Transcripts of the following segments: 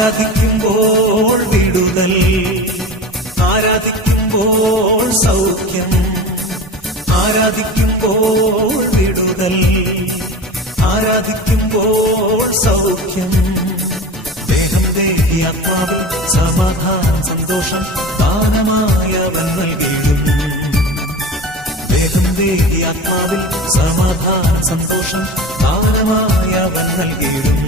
ആരാധിക്കുമ്പോൾ വിടുതൽ, ആരാധിക്കുമ്പോൾ സൗഖ്യം, ആരാധിക്കുമ്പോൾ വിടുതൽ, ആരാധിക്കുമ്പോൾ സൗഖ്യം. ദേഹം ദേഹി ആത്മാവിൽ സമാധാനം സന്തോഷം ദാനമായവൻ നൽകിയിടും. ദേഹം ദേഹി ആത്മാവിൽ സമാധാനം സന്തോഷം ദാനമായവൻ നൽകിയിടും.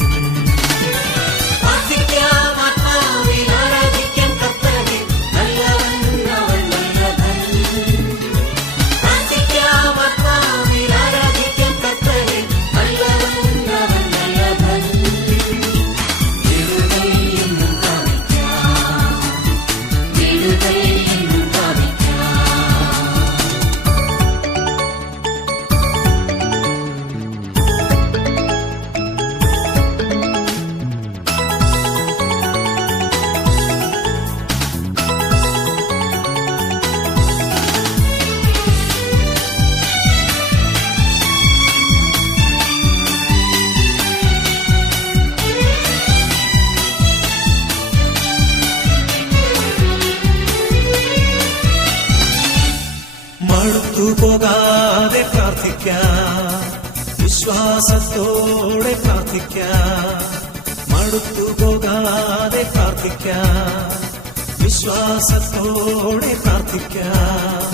മടുത്തുപോകാതെ പ്രാർത്ഥിക്കാം, വിശ്വാസത്തോടെ പ്രാർത്ഥിക്കാം. മടുത്തുപോകാതെ പ്രാർത്ഥിക്കാം, വിശ്വാസത്തോടെ പ്രാർത്ഥിക്കാം.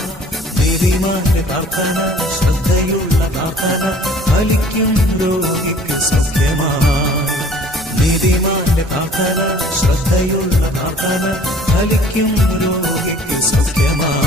നീതിമാന്റെ പ്രാർത്ഥന, ശ്രദ്ധയുള്ള പ്രാർത്ഥന ഫലിക്കും രോഗിക്ക് സൗഖ്യമായി. നീതിമാന്റെ പ്രാർത്ഥന, ശ്രദ്ധയുള്ള പ്രാർത്ഥന ഫലിക്കും രോഗിക്ക് സൗഖ്യമായി.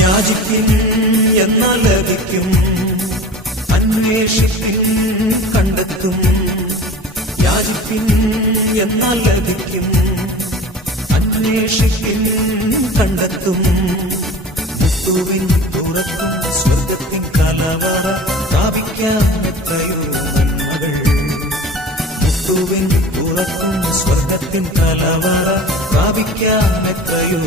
യാചിപ്പിൻ എന്നാൽ ലഭിക്കും, അന്വേഷിപ്പിൻ കണ്ടെത്തും. യാചിപ്പിൻ എന്നാൽ ലഭിക്കും, അന്വേഷിപ്പിൻ കണ്ടെത്തും. മുത്തുവിൻ തുറക്കും സ്വർഗത്തിൻ കലവറ പ്രാപിക്കാൻ എത്രയോ നന്മകൾ. മുത്തുവിൻ തുറക്കും സ്വർഗത്തിൻ കലവറ പ്രാപിക്കാൻ എത്രയോ